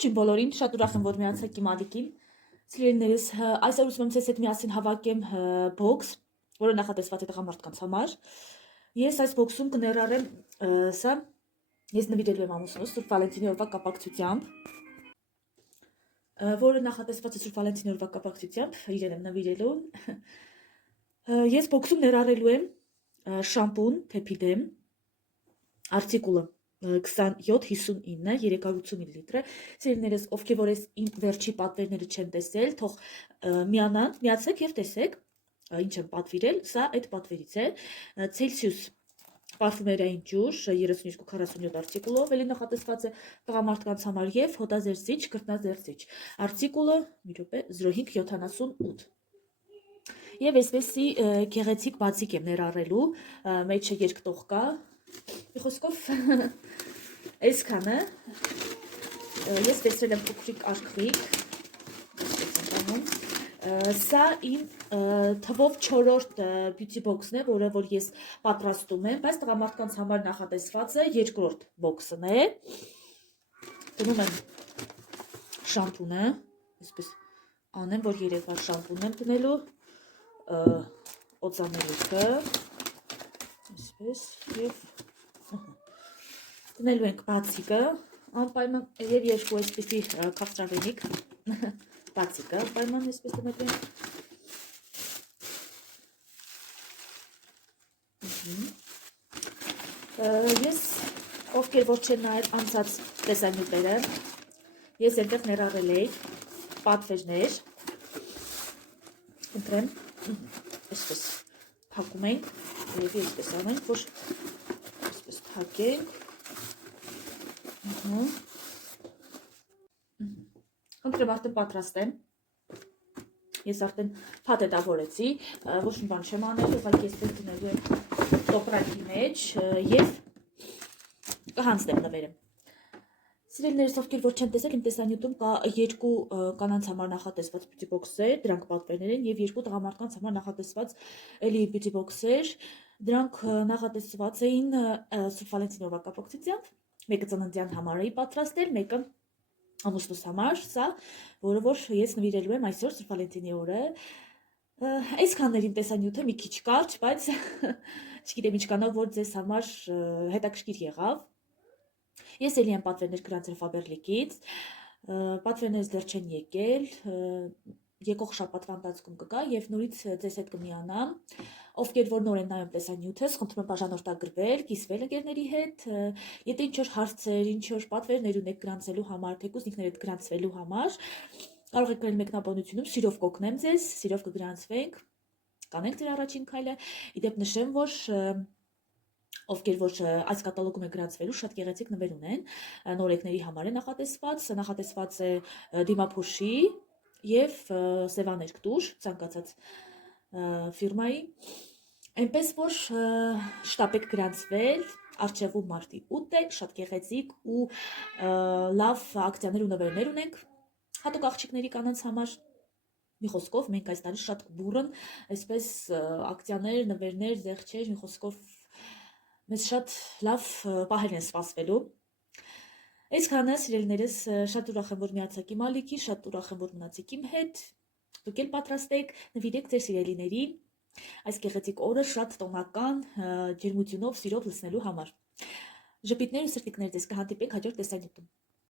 Ողջույն բոլորին, շատ ուրախ եմ, որ միացաք իմ ալիքին։ Սիրելիներս, այսօր ուզում եմ ձեզ հետ միասին հավաքեմ բոքս, որը նախատեսված է տղամարդկանց համար։ Ես այս բոքսում կներառեմ սա, ես նվիրելու եմ ամուսնուս Սուրբ Վալենտինի օրվա կապակցությամբ, որը նախատեսված է Սուրբ Վալենտինի օրվա կապակցությամբ, իրեն եմ նվիրելու։ Ես բոքսում ներառելու եմ շամպուն, թեփի դեմ, արտիկուլը 2759 380 մլ. Սիրելիներս, ովքեր որ ես իմ վերջի պատվերները չեն տեսել, թող միանան, միացեք եւ տեսեք ինչ եմ պատվիրել, սա այդ պատվերից է։ Celsius պարֆումերային ջուր 3247 արտիկուլով, էլի նախատեսված է տղամարդկանց համար եւ հոտազերծիչ, կրտնազերծիչ։ Արտիկուլը 0578։ Եվ այսպեսի գեղեցիկ բացիկ եմ ներառելու, մեջը երկտող կա։ Մի խոսքով այսքանը ես տեսրել եմ փոքրիկ արկղիկ, սա իմ թվով 4-րդ բյութի բոքսն է, որը որ ես պատրաստում եմ, բայց տղամարդկանց համար նախատեսված է 2-րդ բոքսն է։ Դնում եմ շամպունը, այսպես անեմ, որ 3 հատ շամպուն եմ դնելու, օծանելիքը, այսպես եւ դնելու ենք բացիկը, անպայման եւ երկու այսպեսի քաղցրավենիք բացիկը, անպայման այսպես դնելու ենք։ Ես ովքեր որ չեն նայել անցած տեսանյութերը, ես այնտեղ ներառել էի պատվերներ, ընտրեմ, այսպես փակում ենք եւ այսպես անենք, որ այսպես փակենք։ Ընտրեմ արդեն պատրաստ եմ։ Ես արդեն փաթեթավորեցի, ոչ մի բան չեմ անել, ուղղակի այսպես դնելու եմ տոպրակի մեջ եւ կհանձնեմ նվերը։ Սիրելիներս, ովքեր որ չեն տեսել, իմ տեսանյութում կա 2 կանանց համար նախատեսված բյութի բոքսեր, դրանք պատվերներ են, եւ 2 տղամարդկանց համար նախատեսված էլի բյութի բոքսեր, դրանք նախատեսված էին Սուրբ Վալենտինի օրվա կապակցությամբ, մեկը ծննդյան համար էի պատրաստել, մեկը ամուսնուս համար, սա, որը որ ես նվիրելու եմ այսօր Սուրբ Վալենտինի օրը։ Այսքանն էր իմ տեսանյութը, մի քիչ կարճ, բայց չգիտեմ ինչքանով որ ձեզ համար հետաքրքիր եղավ։ Ես էլի եմ պատվերներ գրանցել Faberlic-ից, պատվերներս դեռ չեն եկել, եկող շաբաթվա ընթացքում կգա եւ նորից ձեզ հետ կմիանամ, ովքեր որ նոր են նայում տեսանյութս, խնդրում եմ բաժանորդագրվել, կիսվել ընկերների հետ, եթե ինչ որ հարցեր, ինչ որ պատվերներ ունեք գրանցելու համար, թեկուզ ինքներդ գրանցվելու համար, կարող եք գրել մեկնաբանությունում, սիրով կօգնեմ ձեզ, սիրով կգրանցվենք, կանենք ձեր առաջին քայլը, իդեպ նշեմ, որ ովքեր որ այս կատալոգում է գրանցվելու, շատ գեղեցիկ նվեր ունեն, նորեկների համար է նախատեսված է դիմափոշի եւ սևաներ կտուր, ցանկացած ֆիրմայի, այնպես որ շտապ եք գրանցվել, առջևում մարտի 8 է, շատ գեղեցիկ ու լավ ակցիաներ ու նվերներ ունենք, հատուկ աղջիկների կանանց համար։ Մի խոսքով մենք այս տարի շատ բուրըն, այսպես ակցիաներ, նվերներ, զեղչեր, մի խոսքով մեզ շատ լավ պահեր են սպասվելու։ Այսքանը, սիրելիներս, շատ ուրախ եմ, որ միացաք իմ ալիքին, շատ ուրախ եմ, որ մնացիք իմ հետ, դուք էլ պատրաստեք, նվիրեք ձեր սիրելիներին այս գեղեցիկ օրը շատ տոնական ջերմությունով, սիրով լցնելու համար։ Ժպիտներ ու սրտիկներ ձեզ կհանդիպենք հաջորդ տեսանյութում։